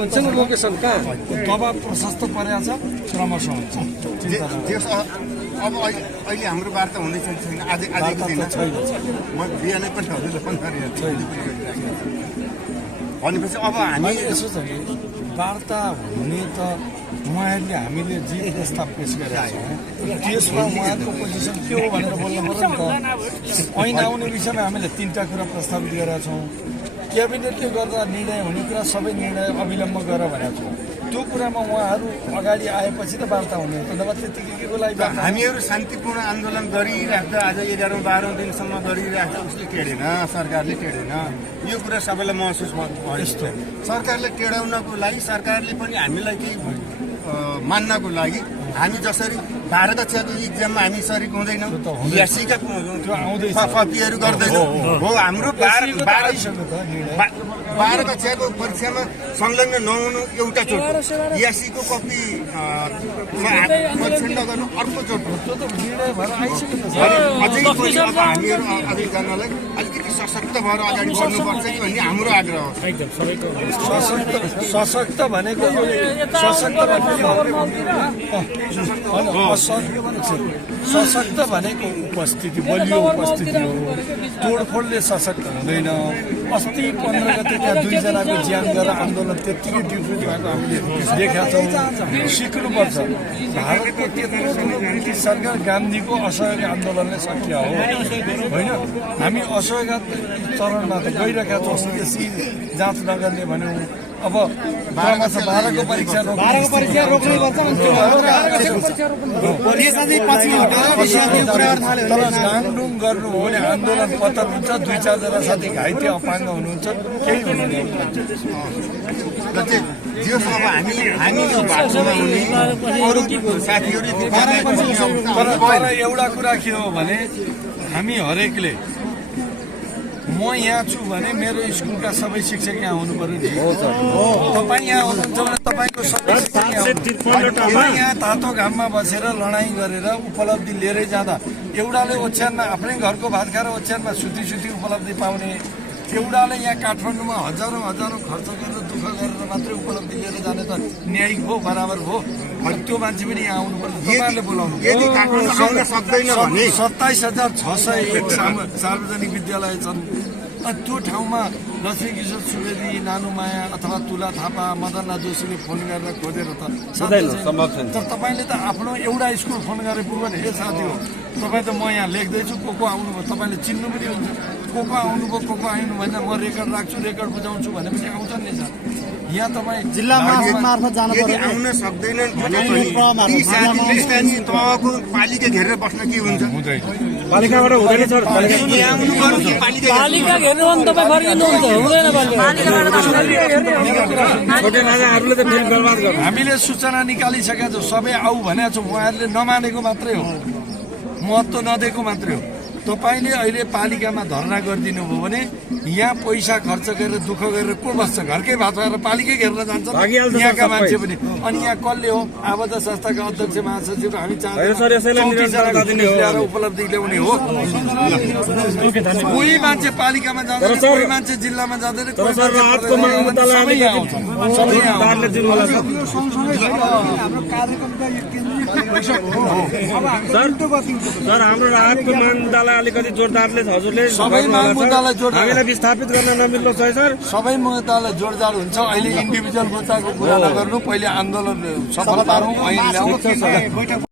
भन्छन् लोकेसन कहाँ दबाब प्रशस्त परेको छ क्रमशः हुन्छ अब अहिले हाम्रो वार्ता हुँदैछ छैन आजको दिन म बिहानै पनि भनेपछि अब हामी यसो छ कि वार्ता हुने त उहाँहरूले हामीले जे प्रस्ताव पेश गरेका छौँ त्यसमा उहाँहरूको पोजिसन के हो भनेर बोल्नु पर्यो नि त। ऐन आउने विषयमा हामीले 3टा कुरा प्रस्तावित गरेका छौँ। क्याबिनेटले गर्दा निर्णय हुने कुरा सबै निर्णय अविलम्ब गर भनेका छौँ। त्यो कुरामा उहाँहरू अगाडि आएपछि त वार्ता हुने हो। नभए त्यतिकै लागि हामीहरू शान्तिपूर्ण आन्दोलन गरिराख्दा आज 11-12 दिनसम्म गरिराख्दा उसले टेढेन, सरकारले टेढेन। यो कुरा सबैलाई महसुस भयो। सरकारले टेढाउनको लागि सरकारले पनि हामीलाई केही मान्नको लागि हामी जसरी 12 कक्षाको इक्जाममा हामी सरिक हुँदैनौँ, यासीका कपीहरू गर्दैनौँ हो। हाम्रो 12 कक्षाको परीक्षामा संलग्न नहुनु एउटा चोट, यासीको कपी परीक्षण नगर्नु अर्को चोट। अझै पनि अब हामीहरू अघि गर्नलाई अलिकति सशक्त भएर अगाडि बढ्नुपर्छ कि भन्ने हाम्रो आग्रह हो। सशक्त भनेको सशक्त भनेको उपस्थिति, बलियो उपस्थिति हो। तोडफोडले सशक्त हुँदैन। अस्ति 15 गते त्यहाँ 2 जनाको ज्यान गरेर आन्दोलन त्यत्तिकै डिफ्युज भएको हामीले देखेका छौँ। सिक्नुपर्छ। भारतको त्यत्रो ठुलो ब्रिटिस सरकार गान्धीको असहयोग आन्दोलनले सकिया हो होइन। हामी असहयोग चरणमा त गइरहेका छौँ। त्यसै जाँच नगर्ने भन्यौँ। अब 12 को परीक्षा रोक्ने गाङडुङ गर्नु हो भने आन्दोलन पतन हुन्छ। 2-4 जना साथी घाइते अपाङ्ग हुनुहुन्छ, केही हुनुहुन्न। तर एउटा कुरा के हो भने हामी हरेकले म यहाँ छु भने मेरो स्कुलका सबै शिक्षक यहाँ हुनु पर्यो नि। तपाईँ यहाँ हुनुहुन्छ भने तपाईँको सबै यहाँ तातो घाममा बसेर लडाइँ गरेर उपलब्धि लिएरै जाँदा एउटाले ओछ्यानमा आफ्नै घरको भात खाएर ओछ्यानमा सुती उपलब्धि पाउने, एउटाले यहाँ काठमाडौँमा हजारौँ खर्च गरेर दुःख गरेर मात्रै उपलब्धि लिएर जाने त न्यायिक हो, बराबर हो। त्यो मान्छे पनि यहाँ आउनु पर्छ। तपाईँहरूले बोलाउनु 27,601 सार्वजनिक विद्यालय छन्। त्यो ठाउँमा लक्ष्मीकिशोर सुवेदी, नानुमाया अथवा तुला थापा, मदन जोशीले फोन गरेर खोजेर त तर तपाईँले त आफ्नो एउटा स्कुल फोन गरेर पुग्यो भने हे साथी हो तपाईँ त म यहाँ लेख्दैछु, को आउनुभयो, तपाईँले चिन्नु पनि हुन्छ। को आउनुभयो, को आउनु भने म रेकर्ड राख्छु, रेकर्ड बुझाउँछु भनेपछि आउँछ नि सर। यहाँ तपाईँ जिल्ला मार्फत जानु पर्यो। आउन सक्दैनन् भने पनि स्थानीय तहको पालिका घेरेर बस्न के हुन्छ? पालिकाबाट हुँदैन सर। पालिका घेर्नु भने तपाईँ फर्किनुहुन्छ, हुँदैन पालिका। हामीले सूचना निकालिसकेका छौँ, सबै आऊ भनेको छौँ। उहाँहरूले नमानेको मात्रै हो, महत्त्व नदिएको मात्रै हो। तपाईँले अहिले पालिकामा धरना गरिदिनु भयो भने यहाँ पैसा खर्च गरेर दुःख गरेर को बस्छ? घरकै भात खाएर पालिकै घेर्न जान्छ यहाँका मान्छे पनि। अनि यहाँ कसले हो? आबद्ध संस्थाका अध्यक्ष महासचिव हामी चाहन्छौँ उपलब्धि ल्याउने हो। कोही मान्छे पालिकामा जाँदैन, कोही मान्छे जिल्लामा जाँदैन, हाम्रो राहतको मागमुद्दालाई अलिकति जोरदारले हजुरले सबै मागमुद्दालाई हामीलाई विस्थापित गर्न नमिल्नु छ सर। सबै मुद्दालाई जोरदार हुन्छ। अहिले इन्डिभिजुअल मुद्दाको कुरा नगर्नु, पहिले आन्दोलन सफल पारौँ, ऐन ल्याउँ।